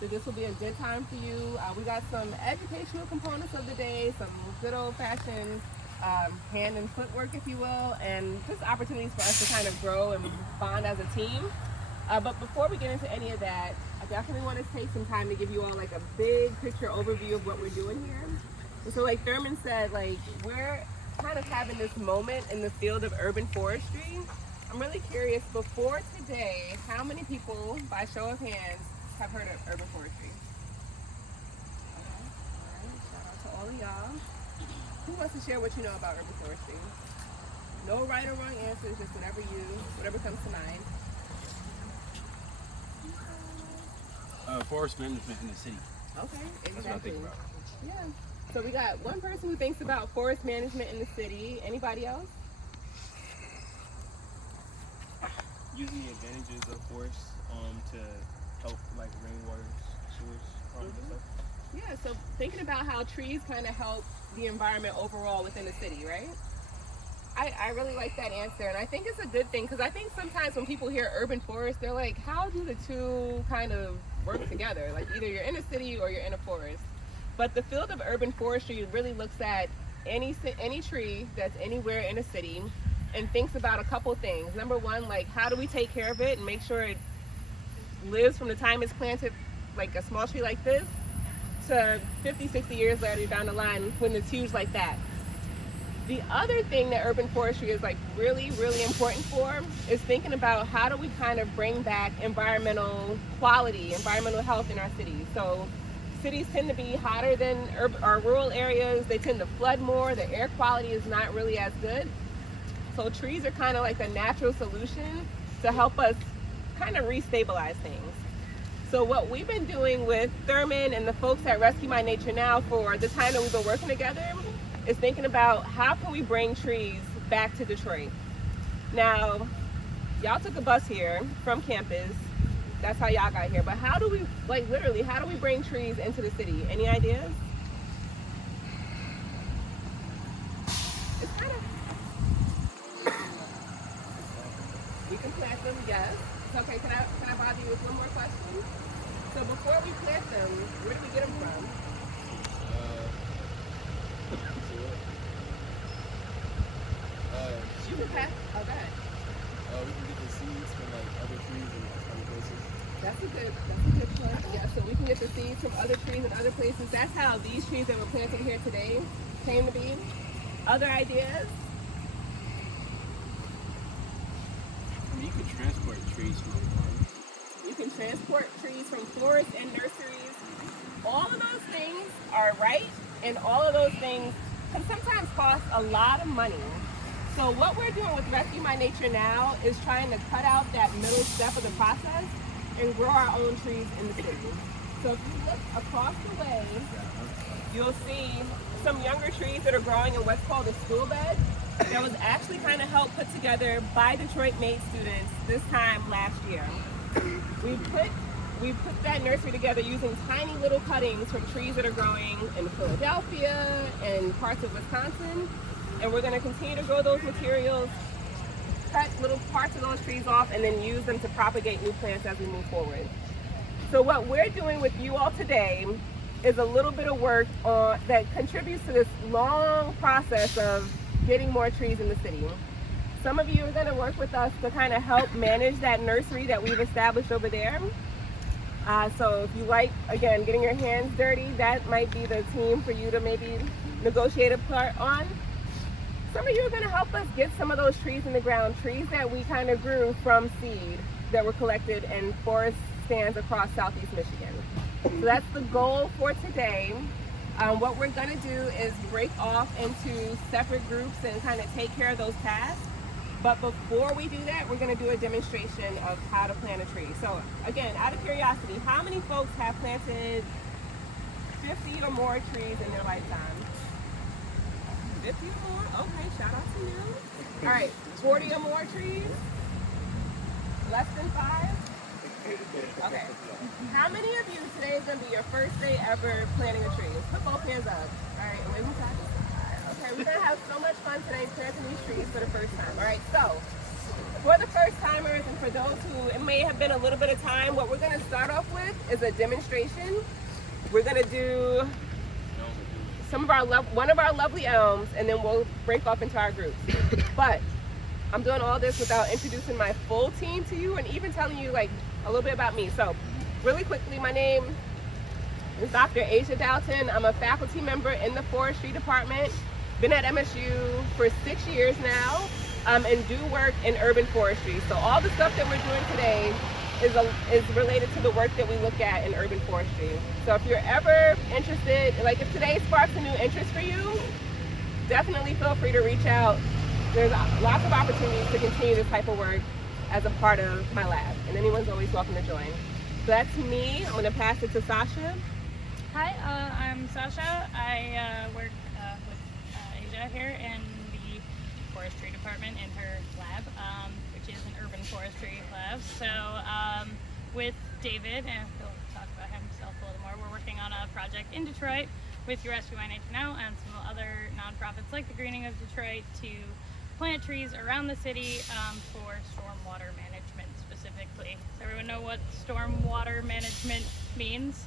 So this will be a good time for you. We got some educational components of the day, some good old-fashioned hand and footwork, if you will, and just opportunities for us to kind of grow and bond as a team. But before we get into any of that, I definitely want to take some time to give you all like a big picture overview of what we're doing here. And so like Thurman said, like we're kind of having this moment in the field of urban forestry. I'm really curious, before today, how many people, by show of hands, have heard of urban forestry? All right, shout out to all of y'all. Who wants to share what you know about urban forestry? No right or wrong answers, just whatever comes to mind. Forest management in the city. Okay, exactly. That's what I think about. Yeah. So we got one person who thinks about forest management in the city. Anybody else? Using the advantages of forests to help like rainwater, sewage, and stuff. Yeah, so thinking about how trees kind of help the environment overall within the city, right? I really like that answer, and I think it's a good thing because I think sometimes when people hear urban forest, they're like, how do the two kind of work together? Like either you're in a city or you're in a forest. But the field of urban forestry really looks at any tree that's anywhere in a city and thinks about a couple things. Number one, like how do we take care of it and make sure it lives from the time it's planted, like a small tree like this, to 50, 60 years later down the line when it's huge like that. The other thing that urban forestry is like really, really important for is thinking about how do we kind of bring back environmental quality, environmental health in our cities. So cities tend to be hotter than our rural areas. They tend to flood more. The air quality is not really as good. So trees are kind of like a natural solution to help us kind of restabilize things. So what we've been doing with Thurman and the folks at Rescue My Nature Now for the time that we've been working together is thinking about how can we bring trees back to Detroit. Now, y'all took a bus here from campus. That's how y'all got here. But how do we, like literally, how do we bring trees into the city? Any ideas? It's kind of, we can plant them, yes. It's okay, can I bother you with one more question? So before we plant them, where do we get them from? You can pass. Oh, go ahead. We can get the seeds from like other trees and other places. That's a good point. Yeah, so we can get the seeds from other trees and other places. That's how these trees that we're planting here today came to be. Other ideas? You can transport trees from farms. You can transport trees from forests and nurseries. All of those things are right, and all of those things can sometimes cost a lot of money. So what we're doing with Rescue My Nature Now is trying to cut out that middle step of the process and grow our own trees in the city. So if you look across the way, you'll see some younger trees that are growing in what's called a stool bed that was actually kind of helped put together by Detroit Made students this time last year. We put that nursery together using tiny little cuttings from trees that are growing in Philadelphia and parts of Wisconsin. And we're going to continue to grow those materials, cut little parts of those trees off, and then use them to propagate new plants as we move forward. So what we're doing with you all today is a little bit of work that contributes to this long process of getting more trees in the city. Some of you are going to work with us to kind of help manage that nursery that we've established over there. So if you like, again, getting your hands dirty, that might be the team for you to maybe negotiate a part on. Some of you are going to help us get some of those trees in the ground, trees that we kind of grew from seed that were collected in forest stands across Southeast Michigan. So that's the goal for today. What we're going to do is break off into separate groups and kind of take care of those tasks. But before we do that, we're going to do a demonstration of how to plant a tree. So again, out of curiosity, how many folks have planted 50 or more trees in their lifetime? 50 or more? Okay, shout out to you. All right, 40 or more trees? Less than 5? Okay. How many of you today is going to be your first day ever planting a tree? Let's put both hands up. All right, and wave them side to side. Okay, we're going to have so much fun today planting these trees for the first time. All right, so for the first timers and for those who it may have been a little bit of time, what we're going to start off with is a demonstration. We're going to do one of our lovely elms, and then we'll break off into our groups. But I'm doing all this without introducing my full team to you and even telling you like a little bit about me. So really quickly, my name is Dr. Asia Dalton. I'm a faculty member in the forestry department. Been at MSU for 6 years now, and do work in urban forestry. So all the stuff that we're doing today is related to the work that we look at in urban forestry. So if you're ever interested, like if today sparks a new interest for you, definitely feel free to reach out. There's lots of opportunities to continue this type of work as a part of my lab, and anyone's always welcome to join. So that's me. I'm gonna pass it to Sasha. Hi, I'm Sasha. I work with Asia here in the forestry department in her lab, which is an urban forestry lab. So with David, and he'll talk about himself a little more, we're working on a project in Detroit with Your Rescue My Nature Now and some other nonprofits like the Greening of Detroit to plant trees around the city for stormwater management specifically. Does everyone know what stormwater management means?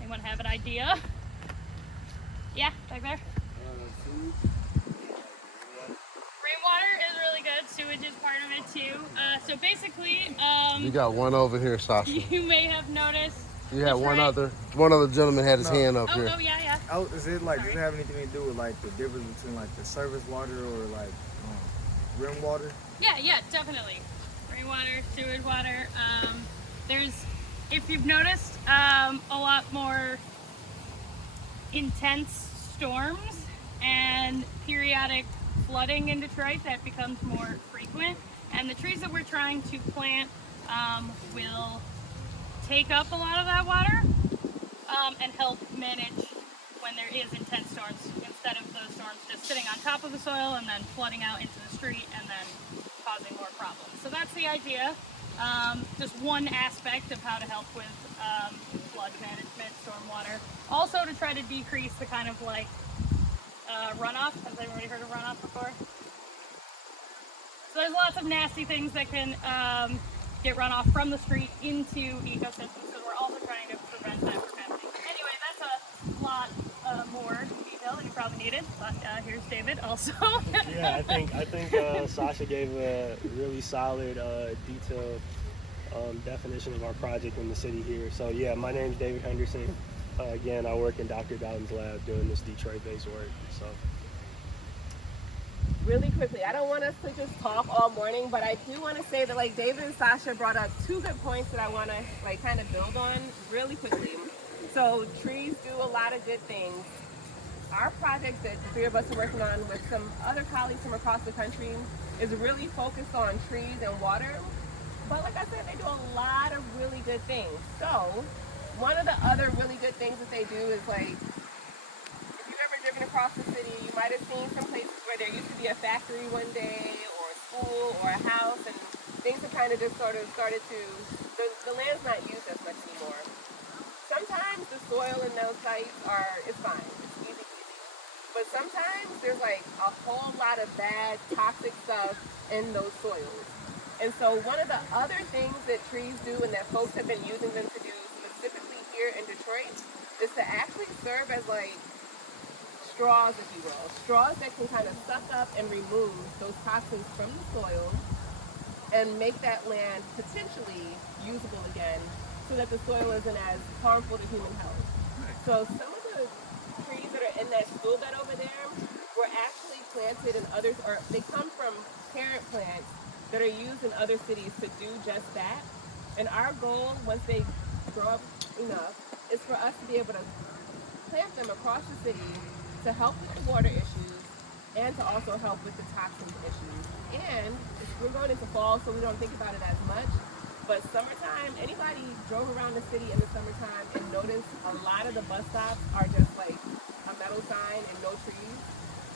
Anyone have an idea? Yeah, back there? Rainwater is really good. Sewage is part of it too. So basically, You got one over here, Sasha. you may have noticed. You had one other gentleman had his hand up here. Oh yeah. Oh, is it like, Sorry. does it have anything to do with like the difference between like the surface water or like rim water? Yeah, definitely. Rainwater, sewage water. There's, if you've noticed, a lot more intense storms and periodic flooding in Detroit that becomes more frequent. And the trees that we're trying to plant will take up a lot of that water and help manage when there is intense storms, instead of those storms just sitting on top of the soil and then flooding out into the street and then causing more problems. So that's the idea. Just one aspect of how to help with flood management, stormwater. Also to try to decrease the kind of like runoff. Has anybody heard of runoff before? So there's lots of nasty things that can get runoff from the street into ecosystems, so we're also trying to prevent that from happening. Anyway, that's a lot more detail than you probably needed, but here's David also. Yeah, I think Sasha gave a really solid, detailed definition of our project in the city here. So yeah, my name's David Henderson. Again, I work in Dr. Dalton's lab doing this Detroit-based work. So. Really quickly, I don't want us to just talk all morning, but I do want to say that like David and Sasha brought up two good points that I want to like kind of build on really quickly. So trees do a lot of good things. Our project that the three of us are working on with some other colleagues from across the country is really focused on trees and water. But like I said, they do a lot of really good things. So one of the other really good things that they do is like, if you've ever driven across the city, you might have seen some places where there used to be a factory one day, or a school, or a house, and things have kind of just sort of started to, the land's not used as much anymore. Sometimes the soil in those sites it's fine, it's easy. But sometimes there's like a whole lot of bad, toxic stuff in those soils. And so one of the other things that trees do and that folks have been using them to do specifically here in Detroit is to actually serve as like straws, if you will. Straws that can kind of suck up and remove those toxins from the soil and make that land potentially usable again so that the soil isn't as harmful to human health. So some of the trees that are in that school bed over there were actually planted in others, or they come from parent plants that are used in other cities to do just that. And our goal, once they grow up enough, is for us to be able to plant them across the city to help with the water issues and to also help with the toxins issues. And we're going into fall, so we don't think about it as much. But summertime, anybody drove around the city in the summertime and noticed a lot of the bus stops are just like a metal sign and no trees.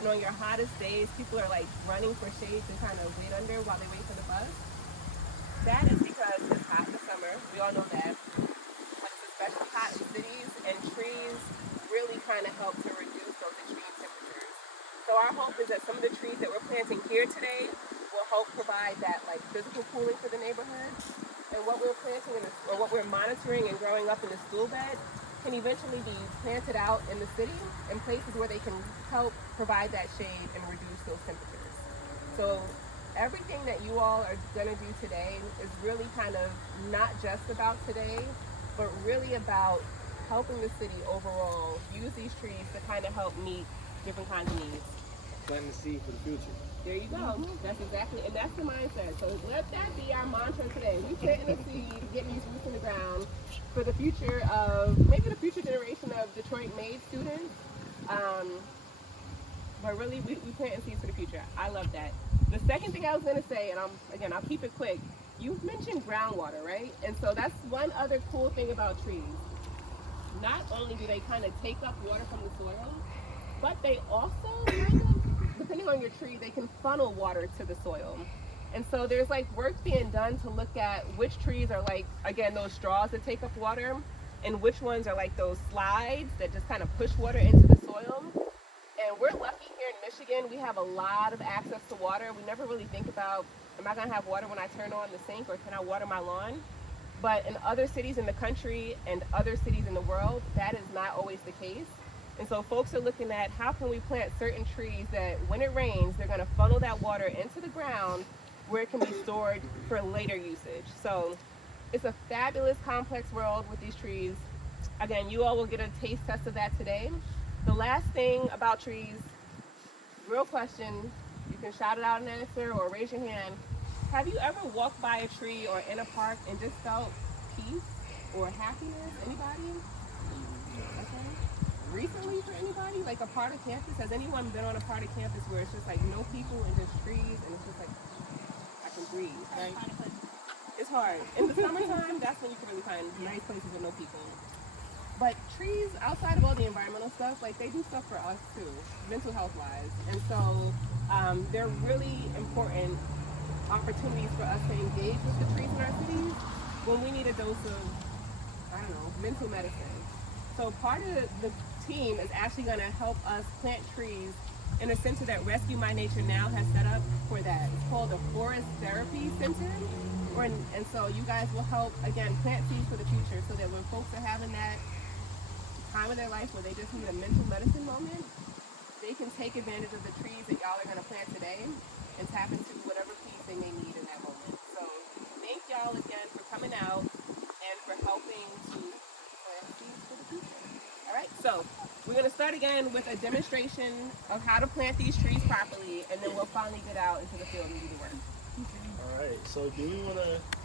And on your hottest days, people are like running for shade to kind of wait under while they wait for the bus. That is because it's hot in the summer. We all know that. But it's especially hot in cities, and trees really kind of help to reduce those extreme temperatures. So our hope is that some of the trees that we're planting here today will will help provide that like physical cooling for the neighborhood. And what we're planting or what we're monitoring and growing up in the stool bed can eventually be planted out in the city in places where they can help provide that shade and reduce those temperatures. So everything that you all are going to do today is really kind of not just about today, but really about helping the city overall use these trees to kind of help meet different kinds of needs. Planting the seed for the future. There you go. That's exactly, and that's the mindset. So let that be our mantra today. We planting a seed, getting these roots in the ground for the future of, maybe the future generation of Detroit-made students. But really, we planting seeds for the future. I love that. The second thing I was going to say, and I'll keep it quick. You mentioned groundwater, right? And so that's one other cool thing about trees. Not only do they kind of take up water from the soil, but they also kind of, depending on your tree, they can funnel water to the soil. And so there's like work being done to look at which trees are like, again, those straws that take up water, and which ones are like those slides that just kind of push water into the soil. And we're lucky here in Michigan, we have a lot of access to water. We never really think about, am I gonna have water when I turn on the sink, or can I water my lawn? But in other cities in the country and other cities in the world, that is not always the case. And so folks are looking at how can we plant certain trees that when it rains, they're gonna funnel that water into the ground where it can be stored for later usage. So it's a fabulous complex world with these trees. Again, you all will get a taste test of that today. The last thing about trees, real question, you can shout it out and answer or raise your hand. Have you ever walked by a tree or in a park and just felt peace or happiness? Anybody? Okay. Recently for anybody? Like a part of campus? Has anyone been on a part of campus where it's just like no people and just trees and it's just like, I can breathe, right? It's hard. In the summertime, that's when you can really find nice places with no people. But trees, outside of all the environmental stuff, like they do stuff for us too, mental health wise. And so they're really important opportunities for us to engage with the trees in our cities when we need a dose of, I don't know, mental medicine. So part of the team is actually going to help us plant trees in a center that Rescue My Nature Now has set up for that. It's called the Forest Therapy Center. And so you guys will help, again, plant seeds for the future so that when folks are having that time of their life where they just need a mental medicine moment, they can take advantage of the trees that y'all are going to plant today and tap into whatever piece they may need in that moment. So thank y'all again for coming out and for helping to plant seeds for the future. All right, so we're going to start again with a demonstration of how to plant these trees properly, and then we'll finally get out into the field and do the work. All right, so do we want to